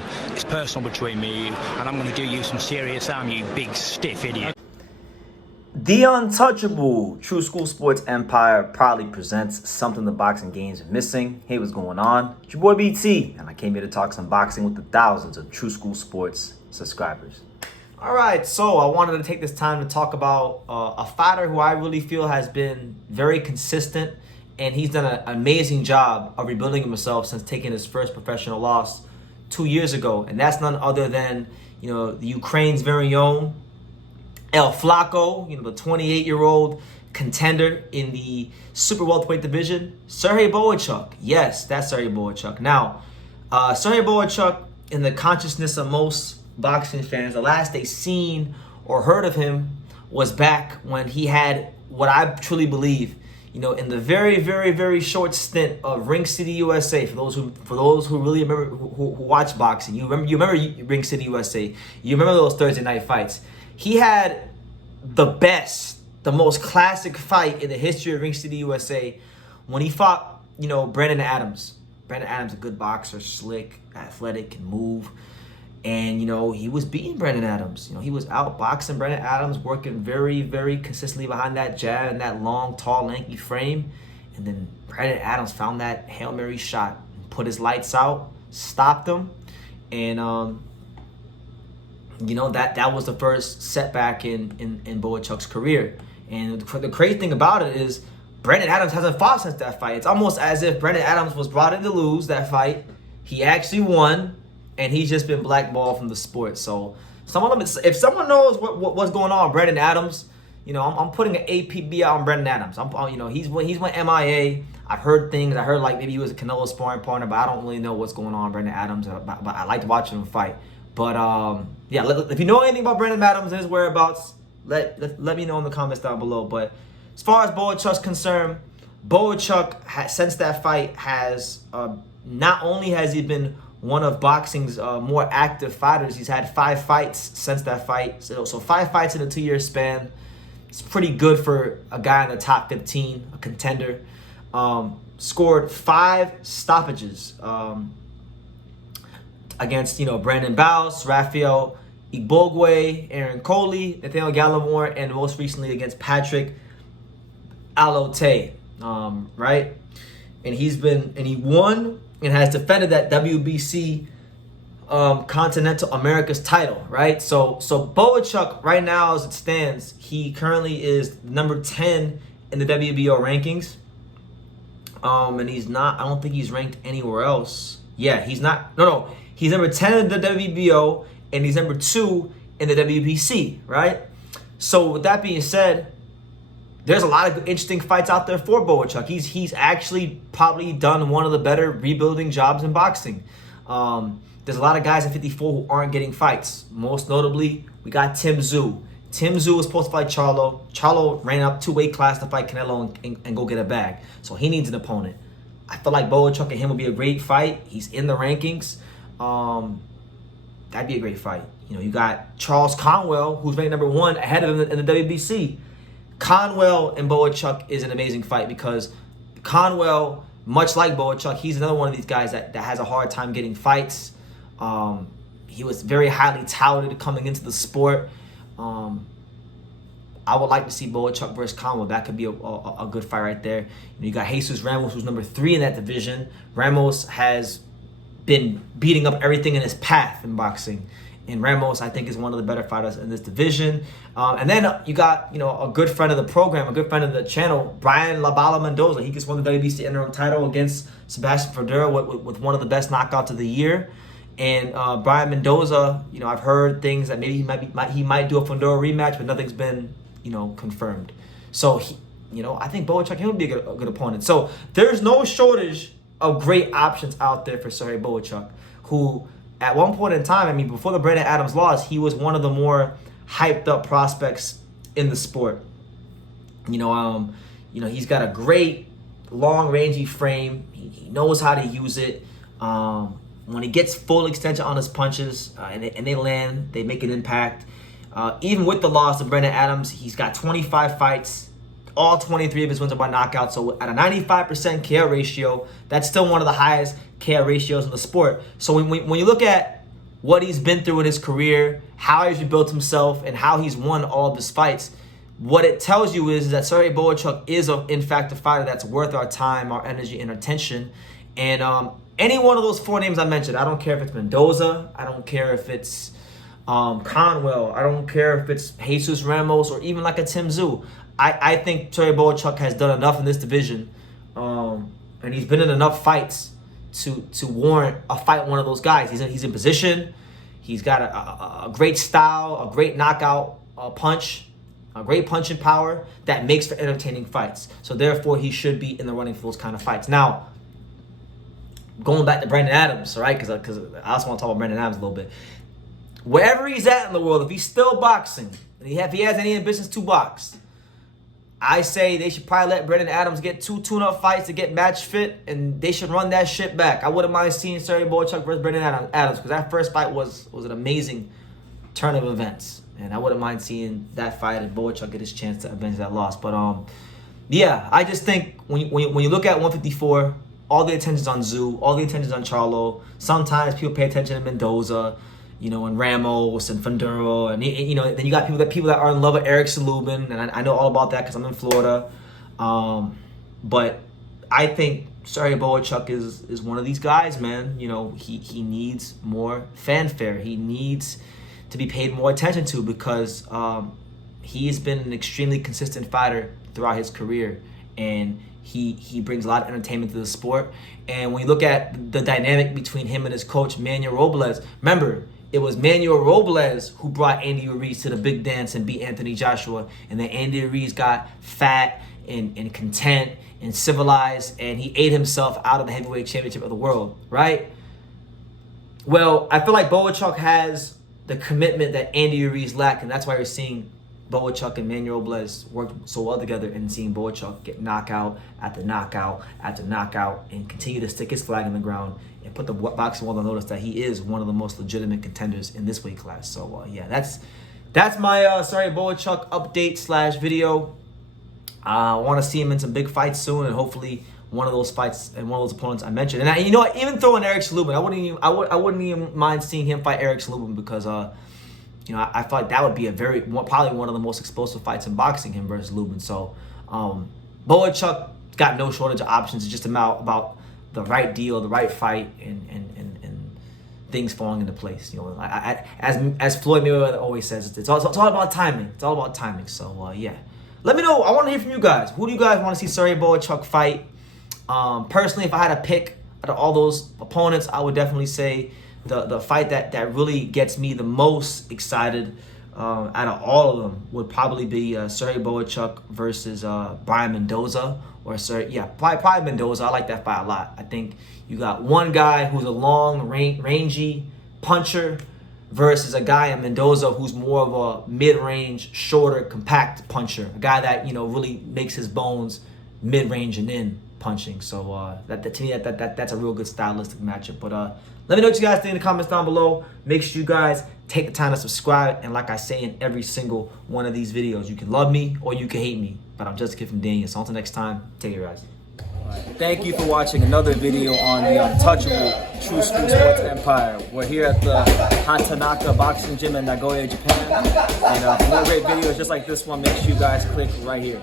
football. It's personal between me and you, and I'm going to do you some serious harm, you big stiff idiot. The untouchable True School Sports Empire proudly presents something the boxing games are missing. Hey, what's going on? It's your boy BT, and I came here to talk some boxing with the thousands of True School Sports subscribers. All right, so I wanted to take this time to talk about a fighter who I really feel has been very consistent, and he's done an amazing job of rebuilding himself since taking his first professional loss 2 years ago, and that's none other than, the Ukraine's very own El Flaco, the 28-year-old contender in the super welterweight division, Serhii Bohachuk. Yes, that's Serhii Bohachuk. Now, Serhii Bohachuk, in the consciousness of most boxing fans, the last they seen or heard of him was back when he had what I truly believe, in the very, very, very short stint of Ring City USA. For those who really remember, who watch boxing, you remember Ring City USA. You remember those Thursday night fights. He had the best, the most classic fight in the history of Ring City USA when he fought, Brandon Adams. Brandon Adams, a good boxer, slick, athletic, can move. And, he was beating Brandon Adams. He was outboxing Brandon Adams, working very, very consistently behind that jab and that long, tall, lanky frame. And then Brandon Adams found that Hail Mary shot, put his lights out, stopped him. And, that was the first setback in Bohachuk's career. And the crazy thing about it is Brandon Adams hasn't fought since that fight. It's almost as if Brandon Adams was brought in to lose that fight. He actually won, and he's just been blackballed from the sport. So if someone knows what's going on, Brandon Adams, I'm putting an APB out on Brandon Adams. He's went MIA. I've heard things. I heard like maybe he was a Canelo sparring partner, but I don't really know what's going on with Brandon Adams. But I liked watching him fight. But if you know anything about Brandon Adams and his whereabouts, let me know in the comments down below. But as far as Bohachuk's concerned, Bohachuk since that fight has not only has he been one of boxing's more active fighters, he's had 5 fights since that fight. So 5 fights in a 2-year span. It's pretty good for a guy in the top 15, a contender. Scored 5 stoppages. Against, Brandon Baus, Rafael Igbogwe, Aaron Coley, Nathaniel Gallimore, and most recently against Patrick Alote, right? And he won and has defended that WBC Continental America's title, right? So Bohachuk right now, as it stands, he currently is number 10 in the WBO rankings. And he's not, I don't think he's ranked anywhere else. Yeah, he's not, no. He's number 10 in the WBO, and he's number 2 in the WBC, right? So with that being said, there's a lot of interesting fights out there for Bohachuk. He's actually probably done one of the better rebuilding jobs in boxing. There's a lot of guys at 54 who aren't getting fights. Most notably, we got Tim Tszyu. Tim Tszyu was supposed to fight Charlo. Charlo ran up 2 weight class to fight Canelo and go get a bag. So he needs an opponent. I feel like Bohachuk and him would be a great fight. He's in the rankings. That'd be a great fight. You got Charles Conwell, who's ranked number 1 ahead of him in the WBC. Conwell and Bohachuk is an amazing fight because Conwell, much like Bohachuk, he's another one of these guys that has a hard time getting fights. He was very highly touted coming into the sport. I would like to see Bohachuk versus Conwell. That could be a good fight right there. You got Jesus Ramos, who's number 3 in that division. Ramos has been beating up everything in his path in boxing. And Ramos, I think, is one of the better fighters in this division. And then you got, a good friend of the program, a good friend of the channel, Brian La Bala Mendoza. He just won the WBC interim title against Sebastian Fedora with one of the best knockouts of the year. And Brian Mendoza, I've heard things that maybe he might do a Fedora rematch, but nothing's been, confirmed. So I think Bohachuk would be a good opponent. So there's no shortage of great options out there for Serhii Bohachuk, who at one point in time, before the Brandon Adams loss, he was one of the more hyped up prospects in the sport. He's got a great long rangy frame. He knows how to use it. When he gets full extension on his punches and they land, they make an impact. Even with the loss of Brandon Adams, he's got 25 fights. All 23 of his wins are by knockout. So at a 95% KO ratio, that's still one of the highest KO ratios in the sport. So when you look at what he's been through in his career, how he's rebuilt himself, and how he's won all of his fights, what it tells you is that Serhii Bohachuk is, in fact, a fighter that's worth our time, our energy, and attention. And any one of those 4 names I mentioned, I don't care if it's Mendoza, I don't care if it's Conwell, I don't care if it's Jesus Ramos, or even like a Tim Tszyu. I think Serhii Bohachuk has done enough in this division, and he's been in enough fights to warrant a fight with one of those guys. He's in position. He's got a great style, a great knockout punch, a great punching power that makes for entertaining fights. So therefore, he should be in the running for those kind of fights. Now, going back to Brandon Adams, all right, because I also want to talk about Brandon Adams a little bit. Wherever he's at in the world, if he's still boxing, and if he has any ambitions to box, I say they should probably let Brandon Adams get 2 tune-up fights to get match fit, and they should run that shit back. I wouldn't mind seeing Serhii Bohachuk versus Brandon Adams, because that first fight was an amazing turn of events, and I wouldn't mind seeing that fight and Bohachuk get his chance to avenge that loss. But yeah, I just think when you look at 154, all the attention's on Tszyu, all the attention's on Charlo. Sometimes people pay attention to Mendoza, and Ramos and Fonduro, and then you got people that are in love with Erickson Lubin, and I know all about that because I'm in Florida. But I think Serhii Bohachuk is one of these guys, man. He needs more fanfare. He needs to be paid more attention to, because he has been an extremely consistent fighter throughout his career, and he brings a lot of entertainment to the sport. And when you look at the dynamic between him and his coach, Manuel Robles, remember, it was Manuel Robles who brought Andy Ruiz to the big dance and beat Anthony Joshua. And then Andy Ruiz got fat and content and civilized, and he ate himself out of the heavyweight championship of the world, right? Well, I feel like Bohachuk has the commitment that Andy Ruiz lacked, and that's why you're seeing Bohachuk and Manuel Robles work so well together, and seeing Bohachuk get knockout after knockout after knockout and continue to stick his flag in the ground and put the boxing world on notice that he is one of the most legitimate contenders in this weight class. So yeah, that's my Serhii Bohachuk update / video. I want to see him in some big fights soon, and hopefully one of those fights and one of those opponents I mentioned. And you know what? Even throwing Erickson Lubin, I wouldn't even mind seeing him fight Erickson Lubin, because I feel like that would be probably one of the most explosive fights in boxing, him versus Lubin. So Bohachuk got no shortage of options. It's just about the right deal, the right fight, and things falling into place. As Floyd Mayweather always says, it's all about timing. It's all about timing. So yeah, let me know. I want to hear from you guys. Who do you guys want to see Serhii Bohachuk fight? Personally, if I had to pick out of all those opponents, I would definitely say the fight that really gets me the most excited out of all of them would probably be Serhii Bohachuk versus Brian Mendoza, probably Mendoza. I like that fight a lot. I think you got one guy who's a long, rangy puncher versus a guy in Mendoza who's more of a mid-range, shorter, compact puncher. A guy that really makes his bones mid-range and in punching. So to me that's a real good stylistic matchup. But let me know what you guys think in the comments down below. Make sure you guys take the time to subscribe, and like I say in every single one of these videos, you can love me or you can hate me, but I'm just a kid from Daniel. So until next time, take care, guys. Thank you for watching another video on the untouchable True School Sports Empire. We're here at the Hatanaka Boxing Gym in Nagoya, Japan. And for more great videos just like this one, make sure you guys click right here.